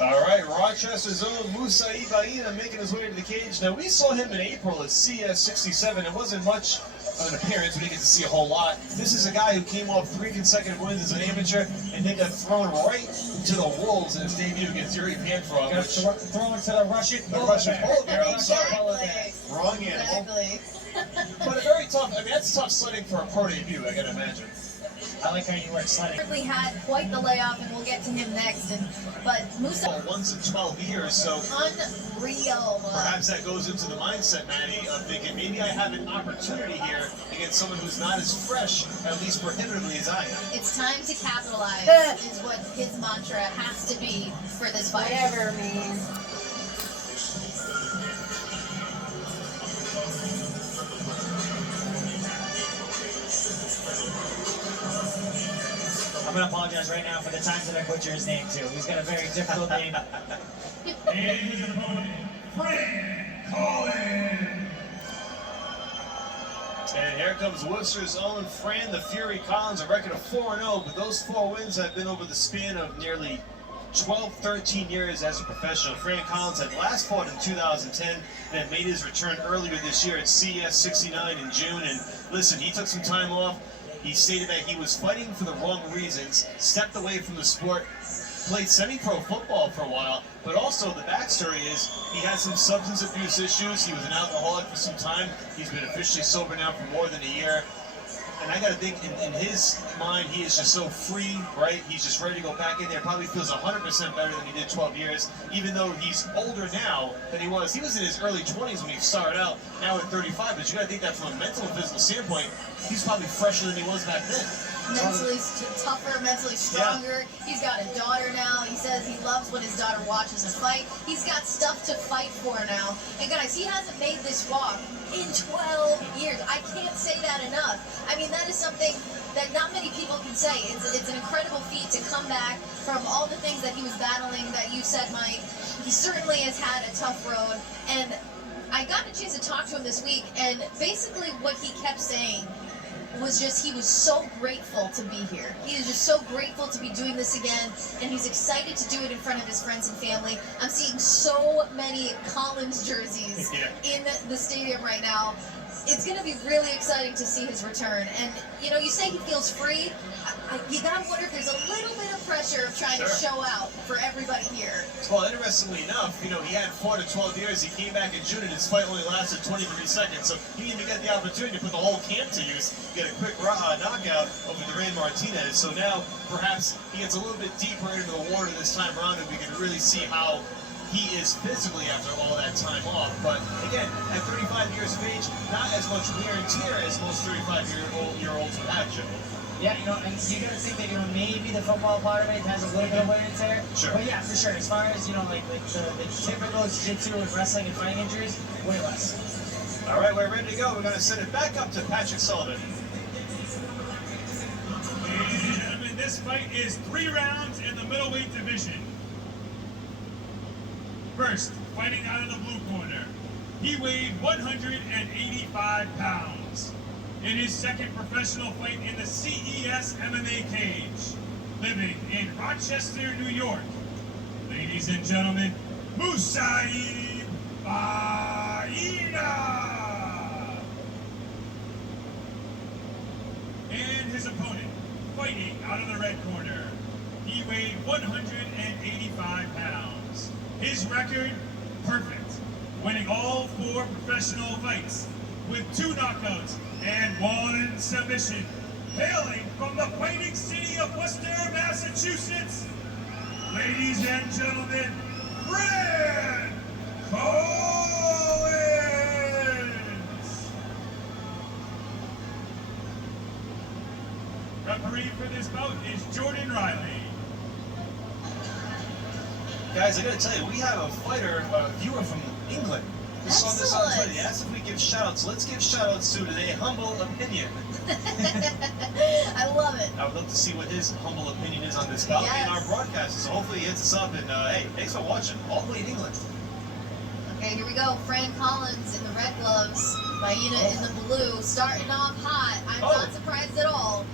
All right, Rochester's own Baiyina making his way to the cage. Now, we saw him in April at CES 67. It wasn't much of an appearance. We didn't get to see a whole lot. This is a guy who came off 3 consecutive wins as an amateur and then got thrown right to the wolves in his debut against Yuri Panfrog. Thrown to the Russian polar bear. I'm sorry. Exactly. Wrong animal. Exactly. But a very tough, I mean, that's tough sledding for a pro debut, I gotta imagine. I like how you work sledding. We had quite the layoff, and we'll get to him next. But Musa, Once in 12 years, so unreal. perhaps that goes into the mindset, Manny, of thinking maybe I have an opportunity here against someone who's not as fresh, at least prohibitively, as I am. It's time to capitalize, is what his mantra has to be for this fight. Whatever, man. I'm going to apologize right now for the times that I butcher his name too. He's got a very difficult name. And his opponent, Fran Collins. And here comes Worcester's own Fran the Fury Collins, a record of 4-0, but those 4 wins have been over the span of nearly 12, 13 years as a professional. Fran Collins had last fought in 2010, then made his return earlier this year at CES 69 in June. And listen, he took some time off. He stated that he was fighting for the wrong reasons, stepped away from the sport, played semi-pro football for a while, but also the backstory is he had some substance abuse issues. He was an alcoholic for some time. He's been officially sober now for more than a year. And I got to think, in his mind, he is just so free, right? He's just ready to go back in there. Probably feels 100% better than he did 12 years, even though he's older now than he was. He was in his early 20s when he started out, now at 35. But you got to think that from a mental and physical standpoint, he's probably fresher than he was back then. Mentally tougher, mentally stronger. Yeah. He's got a daughter now. He says he loves when his daughter watches him fight. He's got stuff to fight for now. And guys, he hasn't made this walk in 12 years. I can't say that enough. I mean, that is something that not many people can say. It's an incredible feat to come back from all the things that he was battling that you said, Mike. He certainly has had a tough road. And I got a chance to talk to him this week, and basically what he kept saying was just he was so grateful to be here. He is just so grateful to be doing this again, and he's excited to do it in front of his friends and family. I'm seeing so many Collins jerseys in the stadium right now. It's going to be really exciting to see his return. And, you know, you say he feels free. You got to wonder if there's a little bit of pressure of trying to show out for everybody here. Well, interestingly enough, you know, he had 4 to 12 years. He came back in June, and his fight only lasted 23 seconds. So he didn't even get the opportunity to put the whole camp to use, get a quick knockout over Duran Martinez. So now, perhaps, he gets a little bit deeper into the water this time around, and we can really see how he is physically after all that time off. But again, at 35 years of age, not as much wear and tear as most 35-year-olds would have, Jimmy. Yeah, you know, and you gotta think that, you know, maybe the football part of it has a little bit of wear and tear. Sure. But yeah, for sure. As far as, you know, like the typical jiu-jitsu and wrestling and fighting injuries, way less. All right, we're ready to go. We're gonna send it back up to Patrick Sullivan. Ladies and gentlemen, this fight is 3 rounds in the middleweight division. First, fighting out of the blue corner, he weighed 185 pounds. In his second professional fight in the CES MMA cage, living in Rochester, New York, ladies and gentlemen, Baiyina. And his opponent, fighting out of the red corner, he weighed 185 pounds. His record, perfect, winning all 4 professional fights with 2 knockouts and 1 submission, hailing from the fighting city of Worcester, Massachusetts, ladies and gentlemen, Fran Collins! Referee for this bout is Jordan Riley. Guys, I gotta tell you, we have a fighter, a viewer from England. We saw this on Twitter. He asked if we give shout-outs. Let's give shout-outs to today, Humble Opinion. I love it. I would love to see what his humble opinion is on this bout in our broadcast. So hopefully he hits us up. And hey, thanks for watching, all the way in England. Okay, here we go. Fran Collins in the red gloves, Baiyina in the blue, starting off hot. I'm not surprised at all.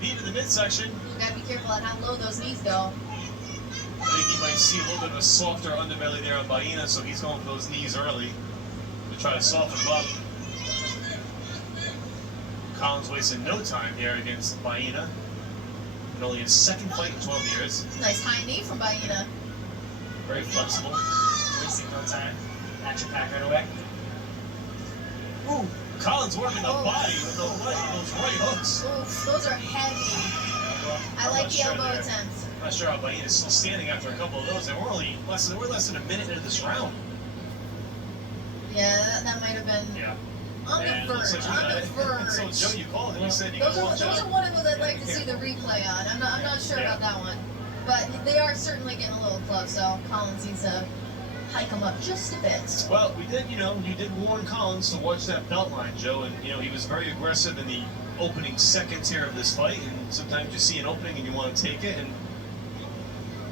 Knee to the midsection. You gotta be careful on how low those knees go. I think he might see a little bit of a softer underbelly there on Baiyina, so he's going for those knees early to try to soften him up. Collins wasting no time here against Baiyina. And only his second fight in 12 years. Nice high knee from Baiyina. Very flexible. Wasting no time. Action pack right away. Ooh, Collins working the body with those right hooks. Oof, those are heavy. I like the elbow attempt. I'm not sure how Baiyina's still standing after a couple of those. And we're less than a minute into this round. Yeah, that might have been on the verge. So Joe, you called it. You said you Those got one are shot. one of those I'd like to see the replay on. I'm not sure about that one. But they are certainly getting a little close, so Collins needs to hike them up just a bit. Well, you did warn Collins to watch that belt line, Joe, and he was very aggressive in the opening seconds here of this fight, and sometimes you see an opening and you want to take it, and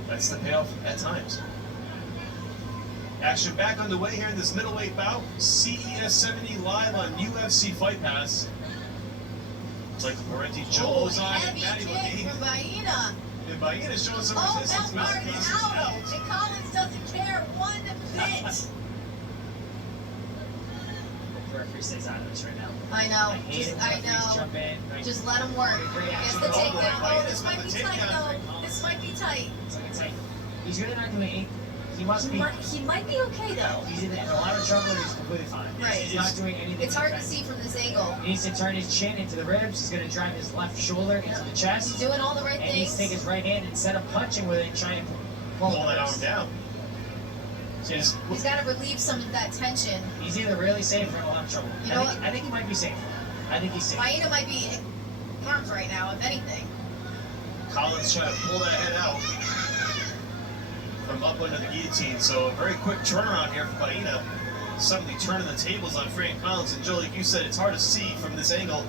that's the payoff at times. Action back underway here in this middleweight bout. CES 70 live on UFC Fight Pass. It's like the Parenti, Joe Ozon, and Matty Heavy kick from Baiyina. And Baiyina's showing some Oh, resistance. Mount Martin's out, and Collins doesn't care one bit. The referee stays out of this right now. I know. I hate it when referees jump in. Like, Just let him work. Gets the takedown. Oh, this might be tight though. This might be tight. it's like, he's really not doing anything. He must be. He might be okay though. He's either in a lot of trouble or he's completely fine. Right. He's not doing anything. It's hard to defensive. see from this angle. He needs to turn his chin into the ribs. He's going to drive his left shoulder into the chest. He's doing all the right And he needs things. to take his right hand, instead of punching with it, try and pull that arm down. He's got to relieve some of that tension. He's either really safe or in a lot of trouble. You know I think he might be safe. I think he's safe. Baiyina might be arms right now, if anything. Collins trying to pull that head out from up under the guillotine. So a very quick turnaround here for Baiyina. Suddenly turning the tables on Fran Collins. And Joe, like you said, it's hard to see from this angle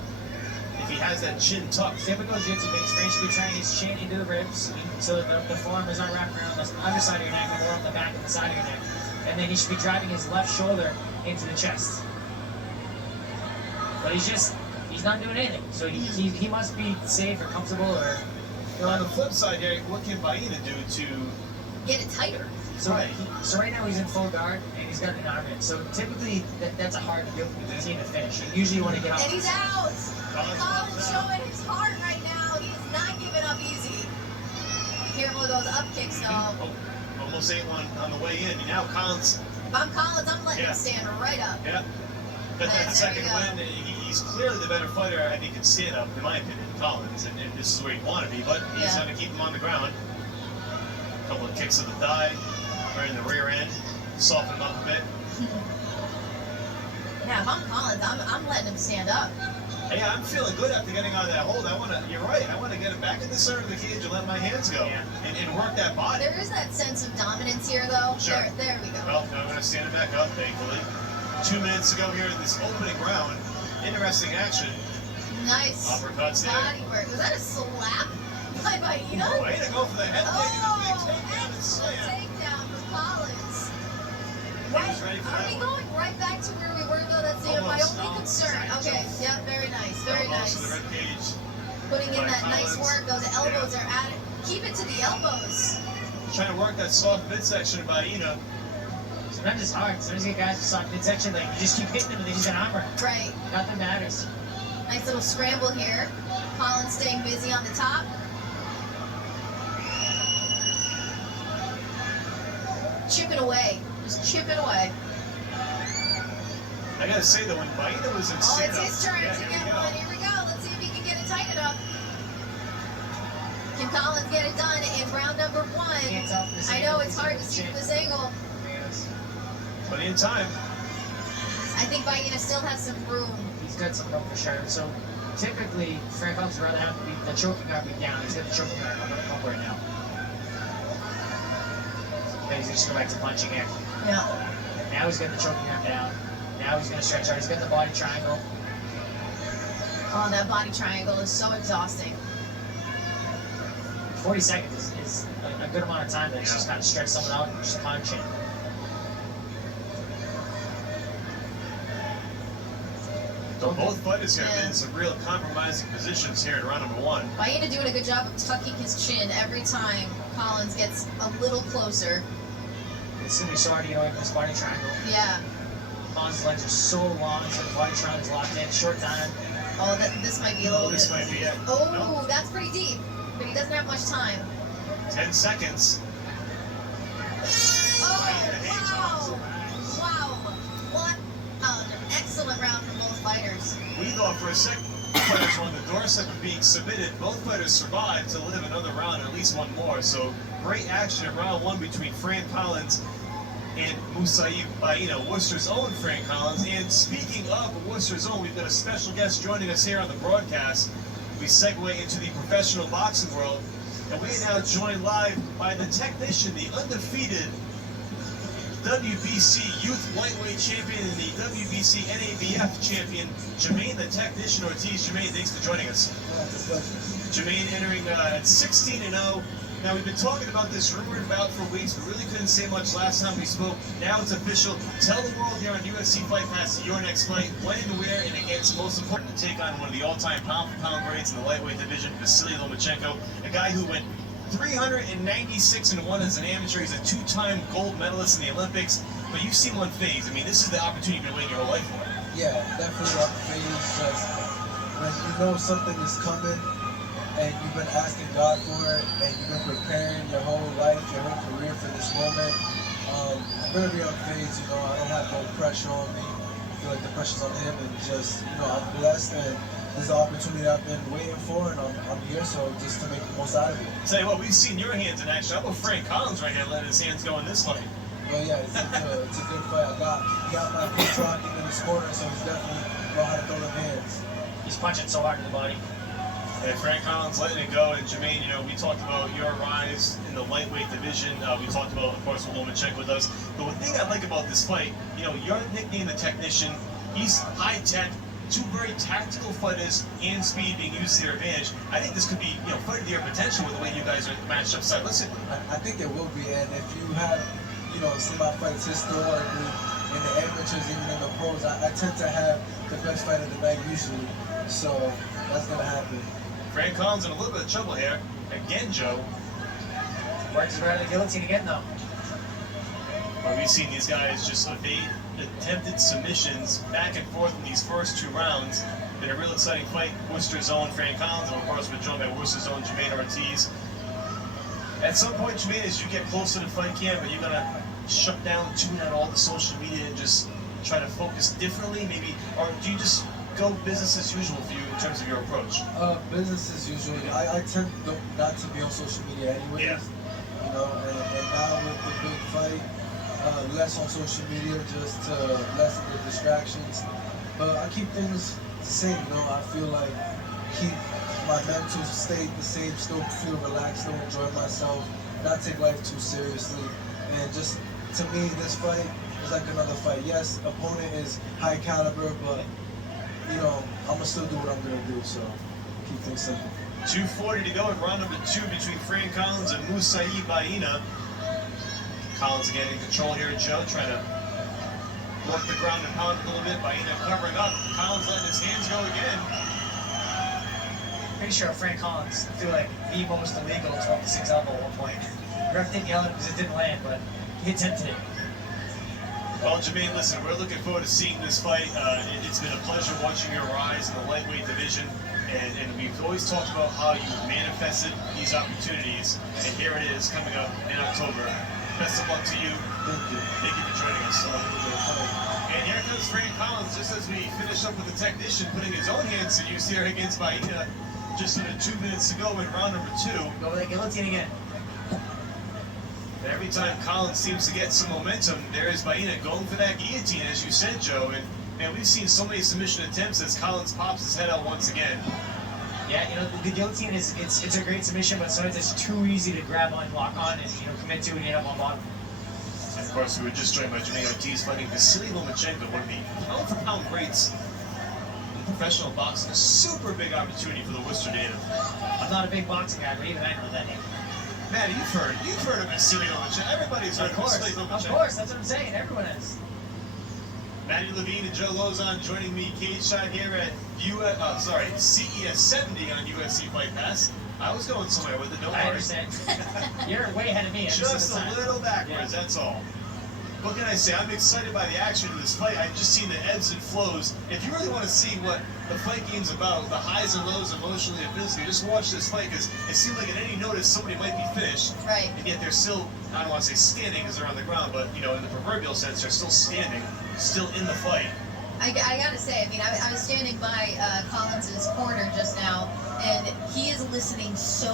if he has that chin tucked. Typical jiu-jitsu things. Fran should be turning his chin into the ribs so that the forearm is not wrapped around the underside of your neck, or more on the back of the side of your neck. And then he should be driving his left shoulder into the chest. But he's not doing anything. So he must be safe or comfortable or... On the flip side here, what can Baiyina do to... Get it tighter. So right now he's in full guard and he's got an arm in. So typically that's a hard routine to finish. You usually want to get off. And he's out. Collins showing his heart right now. He is not giving up easy. Be careful of those up kicks though. Oh, almost ate one on the way in. And now Collins... If I'm Collins, I'm letting him stand right up. Yeah. Got that second win. He's clearly the better fighter. I think can stand up, in my opinion, Collins. And this is where he'd want to be. But he's going to keep him on the ground. A couple of kicks of the thigh, right in the rear end, soften him up a bit. Yeah, if I'm Collins, I'm letting him stand up. Hey, I'm feeling good after getting out of that hold. You're right. I want to get him back in the center of the cage and let my hands go and work that body. There is that sense of dominance here, though. Sure. There we go. Well, now I'm going to stand it back up, thankfully. 2 minutes to go here in this opening round. Interesting action. Nice. Uppercuts there. Body work. Was that a slap by Baiyina? Way to go for the head kick and the big takedown and slam. Takedown from Collins. He's ready for Are that we one. going right back to where we were, though? That's my Almost. only concern. Okay, yeah, very nice, very Elbows to the nice. rib cage. Putting in by that nice Collins. work. Those elbows are at it. Keep it to the elbows. Trying to work that soft midsection of Baiyina. Sometimes it's hard. Sometimes you get guys with soft midsection, like you just keep hitting them and then he's an arm wrap. Right. Nothing matters. Nice little scramble here. Collins staying busy on the top. Chipping away. Just chipping away. I gotta say though, when Baiyina was in Oh, stand-up, it's his turn to get one. Here we go. Let's see if he can get it tight enough. Can Collins get it done in round number 1? Can't tell from this I angle. know it's hard to see from this angle. Plenty of time. I think Baiyina still has some room. He's got some room for sure. So typically, Fran Collins would rather have the choking guard be down. He's got the choking guard up right now. Then he's just go back to punching here. Yeah. Now he's got the choking arm down. Now he's going to stretch out. He's got the body triangle. Oh, that body triangle is so exhausting. 40 seconds is a good amount of time to just kind of stretch someone out and just punch it. So both fighters here have been in some real compromising positions here in round number 1. Baiyina doing a good job of tucking his chin every time Collins gets a little closer. It's going to be sorry to get away from this body triangle. Yeah. Collins' legs are so long, so the body triangle is locked in, short time. Oh, this might be a little This bit. might be it. Oh, No. that's pretty deep, but he doesn't have much time. 10 seconds. Oh, wow. Wow. What an excellent round from both fighters. We thought for a second fighters were on the doorstep of being submitted. Both fighters survived to live another round, at least one more. So great action in round 1 between Fran Collins and Baiyina, Worcester's own Fran Collins. And speaking of Worcester's own, we've got a special guest joining us here on the broadcast. We segue into the professional boxing world, and we are now joined live by the technician, the undefeated WBC Youth Lightweight Champion and the WBC NABF Champion, Jermaine the Technician Ortiz. Jermaine, thanks for joining us. Jermaine entering at 16-0. Now, we've been talking about this rumored bout for weeks, but really couldn't say much last time we spoke. Now it's official. Tell the world here on UFC Fight Pass your next fight, when and where, and against, most important, to take on one of the all-time pound-for-pound greats in the lightweight division, Vasily Lomachenko, a guy who went 396-1 as an amateur. He's a 2-time gold medalist in the Olympics, but you seem unfazed. I mean, this is the opportunity you've been waiting your whole life for. Yeah, definitely unfazed. Just when you know something is coming and you've been asking God for it and you've been preparing your whole life, your whole career for this moment, I'm very unfazed. You know, I don't have no pressure on me. I feel like the pressure's on him, and just, you know, I'm blessed, and this is the opportunity I've been waiting for, and I'm here, so just to make the most out of it. Tell you what, we've seen your hands in action. How about Frank Collins right here letting his hands go in this fight? Well, yeah, it's a good fight. I got my coach rocking in his corner, so he's definitely know how to throw them hands. He's punching so hard in the body. And Frank Collins letting it go. And Jermaine, you know, we talked about your rise in the lightweight division. We talked about, of course, what Lomachenko does. But one thing I like about this fight, you know, your nickname, the Technician, he's high tech. 2 very tactical fighters and speed being used to their advantage. I think this could be, you know, fight of the year potential with the way you guys are matched up stylistically. I think it will be, and if you have, you know, seen my fights historically in the amateurs, even in the pros, I tend to have the best fight of the night usually. So that's gonna happen. Frank Collins in a little bit of trouble here. Again, Joe. Works around the guillotine again, though. Where we've seen these guys just evade attempted submissions back and forth in these first 2 rounds. Been a real exciting fight. Worcester's own Fran Collins, and of course we're joined by Worcester's own Jermaine Ortiz. At some point, Jermaine, as you get closer to fight camp, are you gonna shut down, tune out all the social media and just try to focus differently, maybe, or do you just go business as usual for you in terms of your approach? Business as usual. I tend not to be on social media anyways. Yeah. You know, and now with the big fight, less on social media, just to lessen the distractions. But I keep things the same, you know. I feel like keep my mental state the same, still feel relaxed, still enjoy myself, not take life too seriously. And just, to me, this fight is like another fight. Yes, opponent is high caliber, but, you know, I'm gonna still do what I'm gonna do, so keep things simple. 2:40 to go in round number 2 between Fran Collins and Baiyina. Collins again in control here, Joe, trying to work the ground and pound a little bit. Baiyina covering up. Collins letting his hands go again. Pretty sure Frank Collins, I feel like the most illegal 12-6 elbow at one point. Ref didn't yell at him because it didn't land, but he attempted it. Well, Jermaine, listen, we're looking forward to seeing this fight. It's been a pleasure watching your rise in the lightweight division, and we've always talked about how you manifested these opportunities, and here it is coming up in October. Best of luck to you. Thank you. Thank you for joining us. And here comes Fran Collins, just as we finish up with the technician, putting his own hands to use here against Baiyina. Just under 2 minutes to go in round number 2. Go with that guillotine again. And every time Collins seems to get some momentum, there is Baiyina going for that guillotine, as you said, Joe. And we've seen so many submission attempts as Collins pops his head out once again. Yeah, you know, the guillotine it's a great submission, but sometimes it's too easy to grab on, lock on, and, you know, commit to and end up on bottom. And of course, we were just joined by Jermaine Ortiz fighting Vasily Lomachenko, one of the pound-for-pound greats in professional boxing. A super big opportunity for the Worcester native. I'm not a big boxing guy, but even I know that name. Man, you've heard of Vasily Lomachenko. Everybody's heard of Vasily Lomachenko. Of course, that's what I'm saying. Everyone has. Matty Levine and Joe Lozon joining me cage side here at CES 70 on UFC Fight Pass. I was going somewhere with it, don't I worry. understand. You're way ahead of me. Just a little backwards, that's all. What can I say? I'm excited by the action of this fight. I've just seen the ebbs and flows. If you really want to see what the fight game's about, the highs and lows emotionally and physically, just watch this fight because it seems like at any notice somebody might be finished. Right. And yet they're still, I don't want to say standing because they're on the ground, but you know, in the proverbial sense, they're still standing, still in the fight. I gotta say, I mean, I was standing by Collins's corner just now, and he is listening so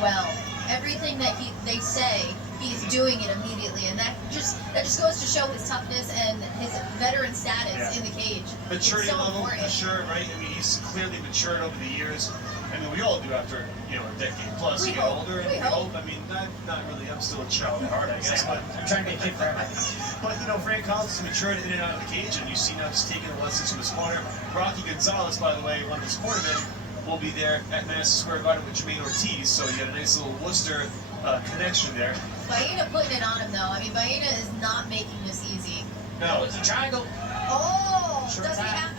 well. Everything that they say, he's doing it immediately, and that just goes to show his toughness and his veteran status in the cage. Maturity it's so level, important. for sure, right? I mean, he's clearly matured over the years. I mean, we all do after, you know, a decade plus. We You get hope. older, and We we hope. hope. I mean, not really. I'm still a child at heart, I guess, but I'm trying to be a kid forever. But, you know, Fran Collins has matured in and out of the cage, and you see now just taking the lessons from his corner. Rocky Gonzalez, by the way, one of his cornermen, will be there at Madison Square Garden with Jermaine Ortiz, so you got a nice little Worcester connection there. Baiyina putting it on him, though. I mean, Baiyina is not making this easy. No, It's a triangle. Oh, Short does he time. have